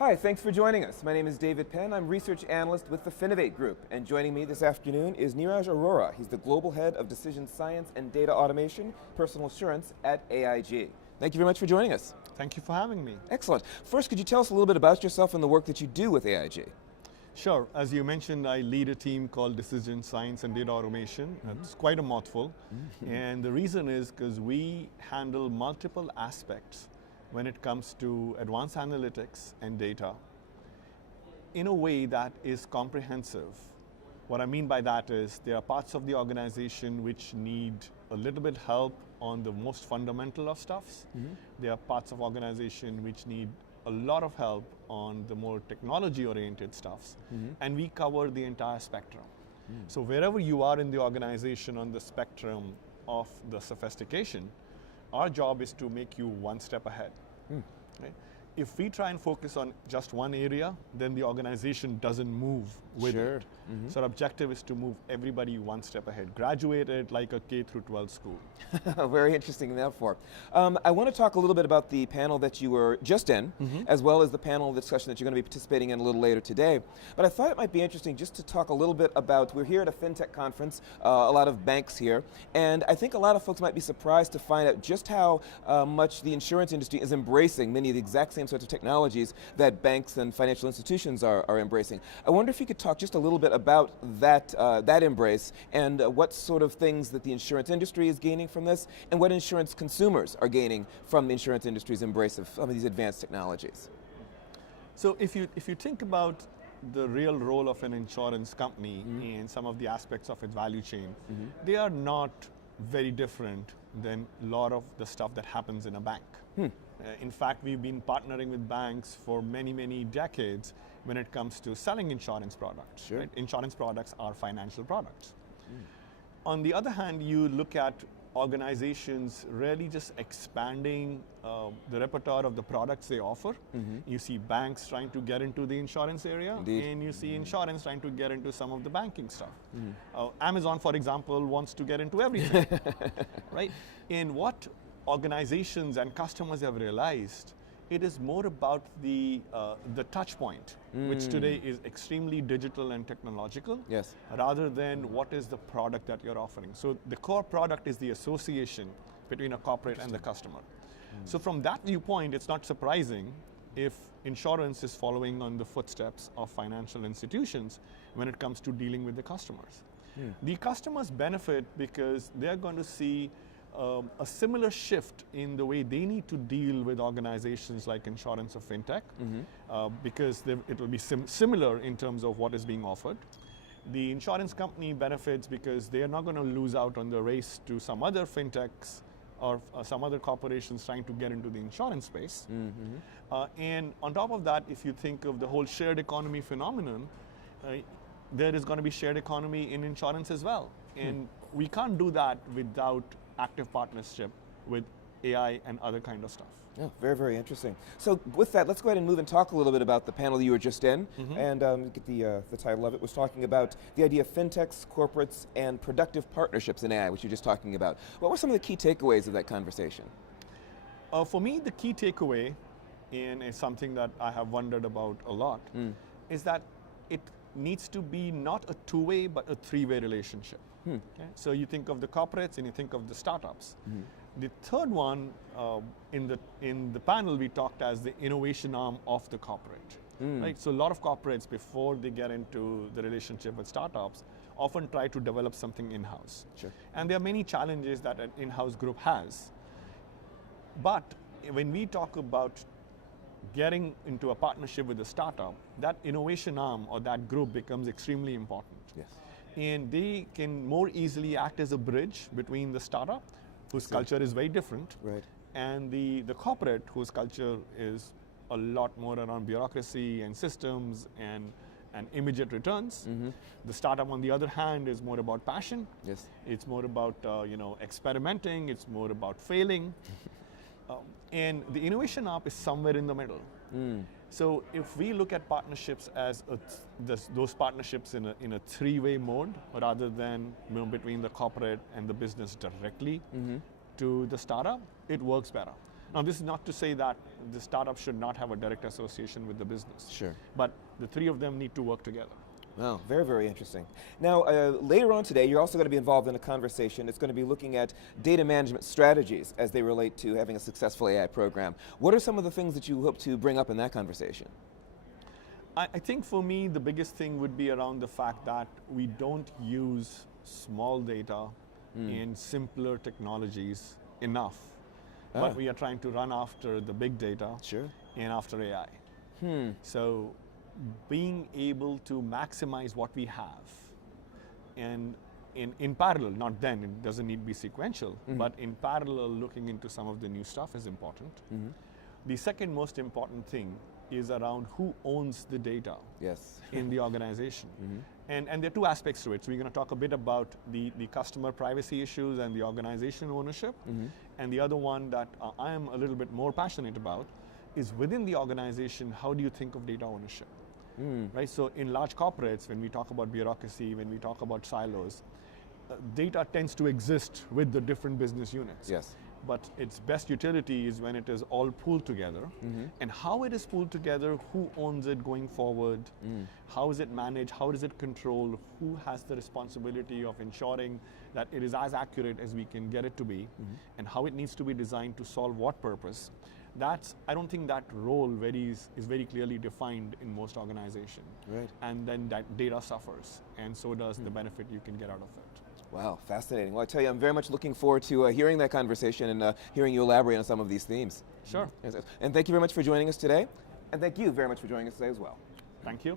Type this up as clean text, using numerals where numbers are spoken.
Hi, thanks for joining us. My name is David Penn. I'm research analyst with the Finovate Group, and joining me this afternoon is Neeraj Arora. He's the Global Head of Decision Science and Data Automation, Personal Assurance at AIG. Thank you very much for joining us. Thank you for having me. Excellent. First, could you tell us a little bit about yourself and the work that you do with AIG? Sure. As you mentioned, I lead a team called Decision Science and Data Automation. It's quite a mouthful. And the reason is because we handle multiple aspects when it comes to advanced analytics and data in a way that is comprehensive. What I mean by that is there are parts of the organization which need a little bit help on the most fundamental of stuffs. There are parts of organization which need a lot of help on the more technology-oriented stuffs, and we cover the entire spectrum. So wherever you are in the organization on the spectrum of the sophistication, our job is to make you one step ahead. Right? If we try and focus on just one area, then the organization doesn't move with it. So our objective is to move everybody one step ahead, graduate it like a K through 12 school. Very interesting metaphor. I want to talk a little bit about the panel that you were just in, as well as the panel discussion that you're going to be participating in a little later today. But I thought it might be interesting just to talk a little bit about, we're here at a FinTech conference, a lot of banks here, and I think a lot of folks might be surprised to find out just how much the insurance industry is embracing many of the exact same sorts of technologies that banks and financial institutions are embracing. I wonder if you could talk just a little bit about that, that embrace and what sort of things that the insurance industry is gaining from this and what insurance consumers are gaining from the insurance industry's embrace of some of these advanced technologies. So if you think about the real role of an insurance company and some of the aspects of its value chain, they are not very different than a lot of the stuff that happens in a bank. In fact, we've been partnering with banks for many, many decades when it comes to selling insurance products. Right? Insurance products are financial products. On the other hand, you look at organizations really just expanding the repertoire of the products they offer. You see banks trying to get into the insurance area, and you see insurance trying to get into some of the banking stuff. Amazon, for example, wants to get into everything. Right? And what organizations and customers have realized, it is more about the touch point, which today is extremely digital and technological, rather than what is the product that you're offering. So the core product is the association between a corporate and the customer. So from that viewpoint, it's not surprising if insurance is following on the footsteps of financial institutions when it comes to dealing with the customers. The customers benefit because they're going to see a similar shift in the way they need to deal with organizations like insurance or fintech, because it will be similar in terms of what is being offered. The insurance company benefits because they are not going to lose out on the race to some other fintechs or some other corporations trying to get into the insurance space. And on top of that, if you think of the whole shared economy phenomenon, there is going to be shared economy in insurance as well. And we can't do that without active partnership with AI and other kind of stuff. Yeah, very, very interesting. So with that, let's go ahead and move and talk a little bit about the panel you were just in. And get the title of it was talking about the idea of fintechs, corporates, and productive partnerships in AI, which you're just talking about. What were some of the key takeaways of that conversation? For me, the key takeaway, and it's something that I have wondered about a lot, is that it needs to be not a two-way, but a three-way relationship. Okay? So you think of the corporates and you think of the startups. The third one, in the panel, we talked as the innovation arm of the corporate. Right? So a lot of corporates, before they get into the relationship with startups, often try to develop something in-house. And there are many challenges that an in-house group has. But when we talk about getting into a partnership with a startup, that innovation arm or that group becomes extremely important. And they can more easily act as a bridge between the startup, whose culture is very different, and the corporate, whose culture is a lot more around bureaucracy and systems and immediate returns. The startup, on the other hand, is more about passion. It's more about experimenting. It's more about failing. And the innovation arm is somewhere in the middle. So if we look at partnerships as those partnerships in a three-way mode, rather than between the corporate and the business directly to the startup, it works better. Now, this is not to say that the startup should not have a direct association with the business. Sure. But the three of them need to work together. Wow, very, very interesting. Now, later on today, you're also going to be involved in a conversation. It's going to be looking at data management strategies as they relate to having a successful AI program. What are some of the things that you hope to bring up in that conversation? I think for me, the biggest thing would be around the fact that we don't use small data and simpler technologies enough. But we are trying to run after the big data and after AI. So being able to maximize what we have, and in parallel, not then, it doesn't need to be sequential, but in parallel looking into some of the new stuff is important. The second most important thing is around who owns the data in the organization. And there are two aspects to it. So we're going to talk a bit about the customer privacy issues and the organization ownership. And the other one that I am a little bit more passionate about is within the organization, how do you think of data ownership? Right? So in large corporates, when we talk about bureaucracy, when we talk about silos, data tends to exist with the different business units. But its best utility is when it is all pooled together. And how it is pooled together, who owns it going forward, how is it managed, how is it controlled, who has the responsibility of ensuring that it is as accurate as we can get it to be, and how it needs to be designed to solve what purpose. I don't think that role is very clearly defined in most organizations. And then that data suffers, and so does the benefit you can get out of it. Wow, fascinating. Well, I tell you, I'm very much looking forward to hearing that conversation and hearing you elaborate on some of these themes. Sure. And thank you very much for joining us today. And thank you very much for joining us today as well. Thank you.